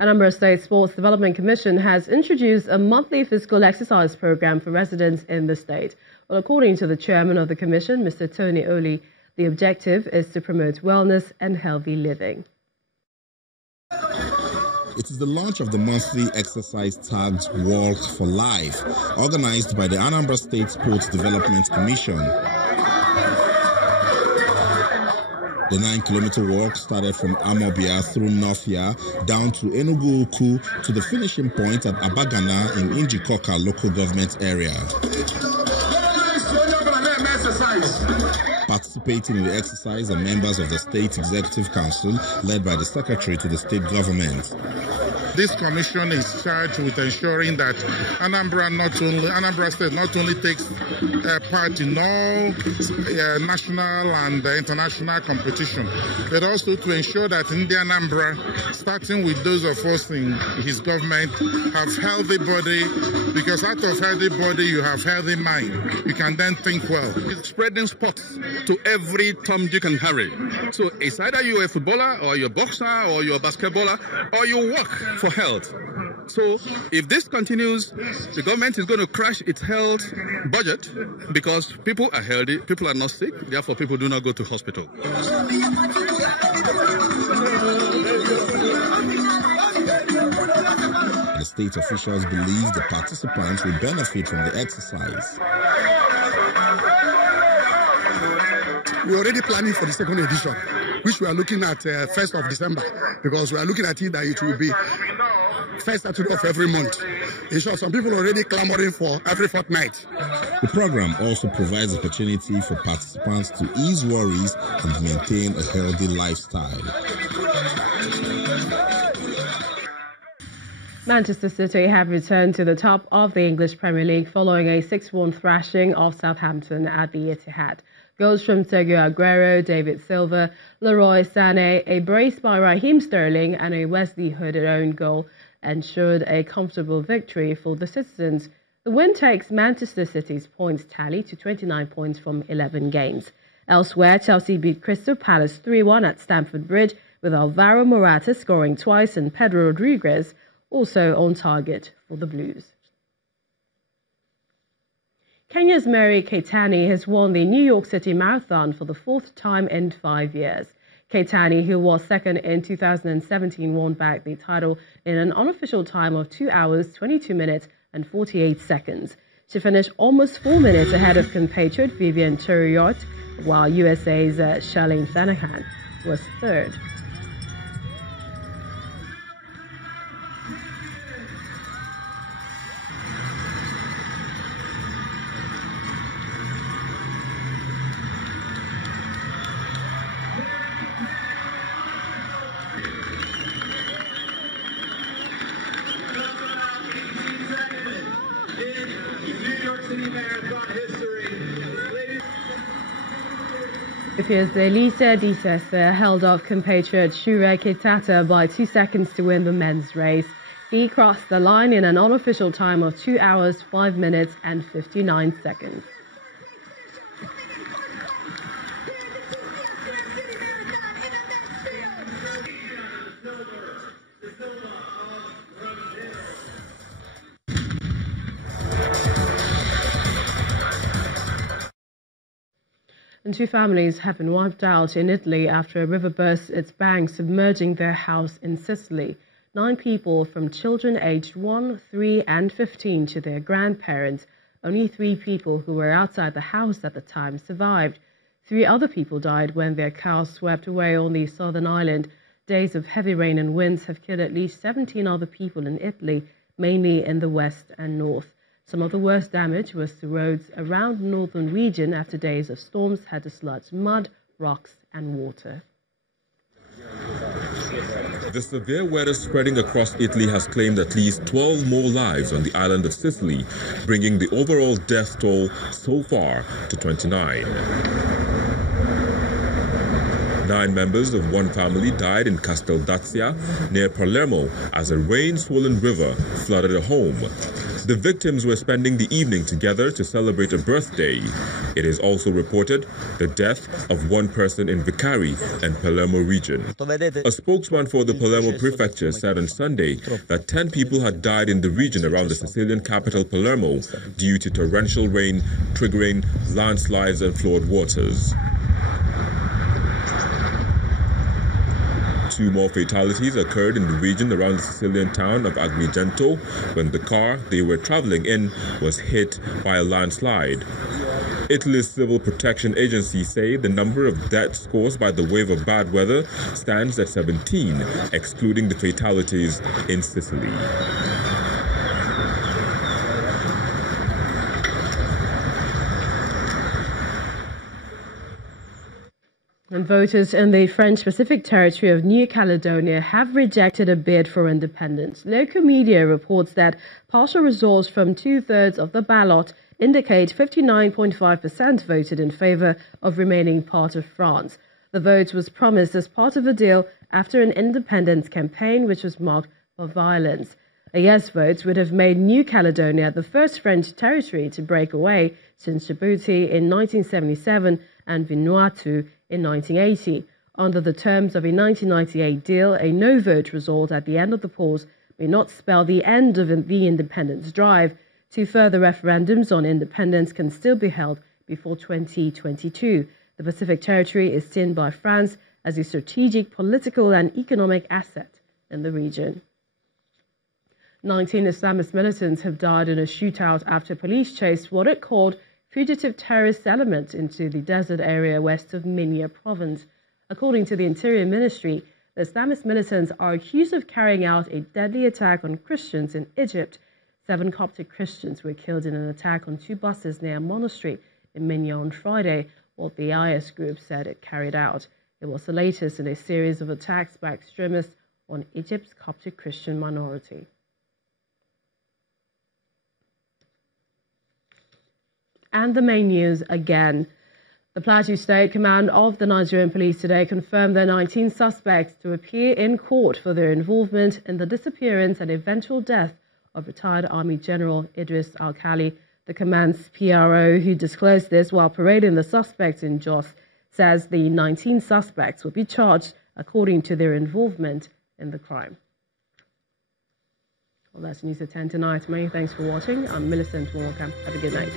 Anambra State Sports Development Commission has introduced a monthly physical exercise program for residents in the state. Well, according to the chairman of the commission, Mr. Tony Oli, the objective is to promote wellness and healthy living. It is the launch of the monthly exercise tagged Walk for Life, organized by the Anambra State Sports Development Commission. The 9-kilometer walk started from Amobia through Nofia down to Enugu-Uku to the finishing point at Abagana in Injikoka local government area. Participating in the exercise are members of the State Executive Council led by the Secretary to the state government. This commission is charged with ensuring that Anambra State not only takes part in all national and international competition, but also to ensure that in the Anambra, starting with those of us in his government, have healthy body, because out of healthy body you have healthy mind. You can then think well. It's spreading sports to every Tom, Dick and Harry. So it's either you're a footballer or you're a boxer or you're a basketballer or you work for health. So if this continues, the government is going to crash its health budget because people are healthy, people are not sick, therefore people do not go to hospital. The state officials believe the participants will benefit from the exercise. We're already planning for the second edition, which we are looking at 1st of December, because we are looking at it that it will be first Saturday of every month. In short, some people are already clamoring for every fortnight. The program also provides opportunity for participants to ease worries and maintain a healthy lifestyle. Manchester City have returned to the top of the English Premier League following a 6-1 thrashing of Southampton at the Etihad. Goals from Sergio Aguero, David Silva, Leroy Sané, a brace by Raheem Sterling and a Wesley Hooded own goal ensured a comfortable victory for the citizens. The win takes Manchester City's points tally to 29 points from 11 games. Elsewhere, Chelsea beat Crystal Palace 3-1 at Stamford Bridge, with Alvaro Morata scoring twice and Pedro Rodriguez also on target for the Blues. Kenya's Mary Keitany has won the New York City Marathon for the 4th time in 5 years. Keitany, who was second in 2017, won back the title in an unofficial time of 2 hours, 22 minutes and 48 seconds. She finished almost 4 minutes ahead of compatriot Vivian Cheruiyot, while USA's Charlene Flanagan was third. Appears the Elisa Disesa held off compatriot Shure Kitata by 2 seconds to win the men's race. He crossed the line in an unofficial time of 2 hours, 5 minutes and 59 seconds. And 2 families have been wiped out in Italy after a river burst its banks, submerging their house in Sicily. 9 people, from children aged 1, 3 and 15 to their grandparents. Only 3 people who were outside the house at the time survived. 3 other people died when their cars swept away on the southern island. Days of heavy rain and winds have killed at least 17 other people in Italy, mainly in the west and north. Some of the worst damage was to roads around the northern region after days of storms had dislodged mud, rocks and water. The severe weather spreading across Italy has claimed at least 12 more lives on the island of Sicily, bringing the overall death toll so far to 29. 9 members of one family died in Casteldazia near Palermo as a rain-swollen river flooded a home. The victims were spending the evening together to celebrate a birthday. It is also reported the death of one person in Vicari and Palermo region. A spokesman for the Palermo prefecture said on Sunday that 10 people had died in the region around the Sicilian capital Palermo due to torrential rain, triggering landslides and flood waters. 2 more fatalities occurred in the region around the Sicilian town of Agrigento when the car they were traveling in was hit by a landslide. Italy's Civil Protection Agency say the number of deaths caused by the wave of bad weather stands at 17, excluding the fatalities in Sicily. And voters in the French Pacific territory of New Caledonia have rejected a bid for independence. Local media reports that partial results from 2/3 of the ballot indicate 59.5% voted in favor of remaining part of France. The vote was promised as part of a deal after an independence campaign which was marked by violence. A yes vote would have made New Caledonia the first French territory to break away since Djibouti in 1977 and Vanuatu in 1980. Under the terms of a 1998 deal, a no vote result at the end of the polls may not spell the end of the independence drive. 2 further referendums on independence can still be held before 2022. The Pacific Territory is seen by France as a strategic political and economic asset in the region. 19 Islamist militants have died in a shootout after police chased what it called fugitive terrorist elements into the desert area west of Minya province. According to the Interior Ministry, the Islamist militants are accused of carrying out a deadly attack on Christians in Egypt. 7 Coptic Christians were killed in an attack on 2 buses near a monastery in Minya on Friday, what the IS group said it carried out. It was the latest in a series of attacks by extremists on Egypt's Coptic Christian minority. And the main news again. The Plateau State Command of the Nigerian Police today confirmed their 19 suspects to appear in court for their involvement in the disappearance and eventual death of retired Army General Idris Alkali. The command's PRO, who disclosed this while parading the suspects in Jos, says the 19 suspects will be charged according to their involvement in the crime. Well, that's news at 10 tonight. Many thanks for watching. I'm Militant. Have a good night.